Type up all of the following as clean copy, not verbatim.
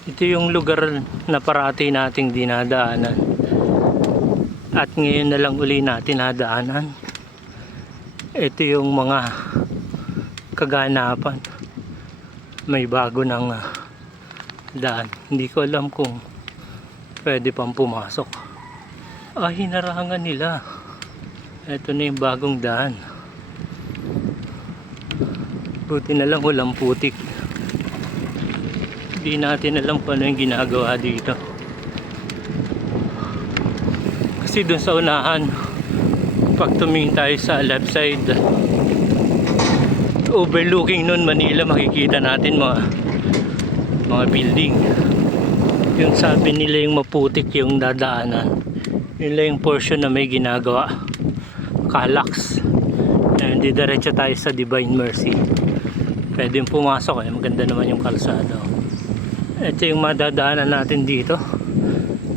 Ito yung lugar na parati nating dinadaanan. At ngayon na lang uli natin nadaanan. Ito yung mga kaganapan. May bago ng daan. Hindi ko alam kung pwede pang pumasok. Hinarangan nila. Ito na yung bagong daan. Buti na lang walang putik. Hindi natin alam kung ano yung ginagawa dito. Kasi dun sa unahan, pag tumingin tayo sa left side, overlooking nun Manila, makikita natin mga building. Yung sabi nila yung maputik yung dadaanan, yun lang yung portion na may ginagawa, Calax. Hindi diretso tayo sa Divine Mercy. Pwede yung pumasok maganda naman yung kalsada. Ito yung madadaanan natin dito,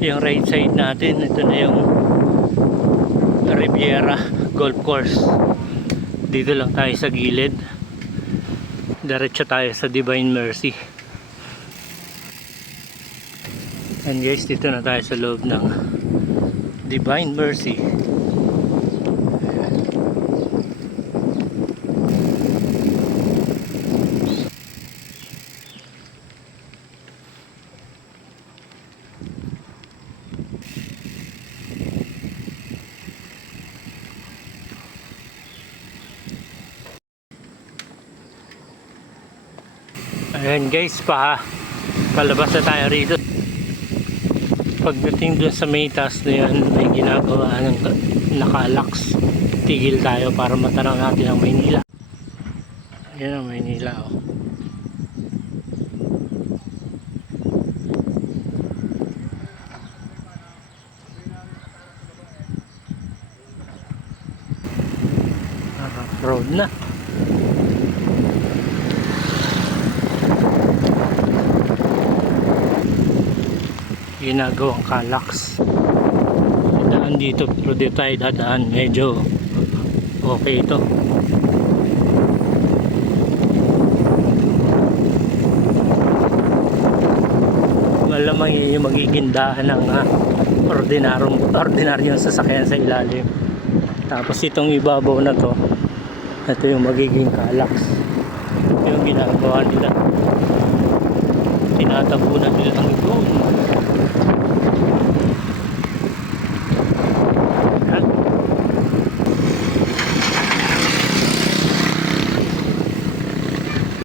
yung right side natin. Ito na yung Riviera Golf Course. Dito lang tayo sa gilid, diretso tayo sa Divine Mercy. And guys, dito na tayo sa loob ng Divine Mercy. Ayan guys, palabas na tayo rito. Pagdating dun sa may taas na yun, may ginagawa ng nakalax. Tigil tayo para matanaw natin ang Maynila. Ayan ang Maynila, oh. Road na. Ginagawang Calax. Daan dito, pero dito tayo dadaan, medyo okay ito. Malamang yung magiging daan ng ordinaryong sasakyan sa ilalim. Tapos itong ibabaw na to, ito yung magiging Calax. Yung ginagawa nila, tinatabunan nila ang doon.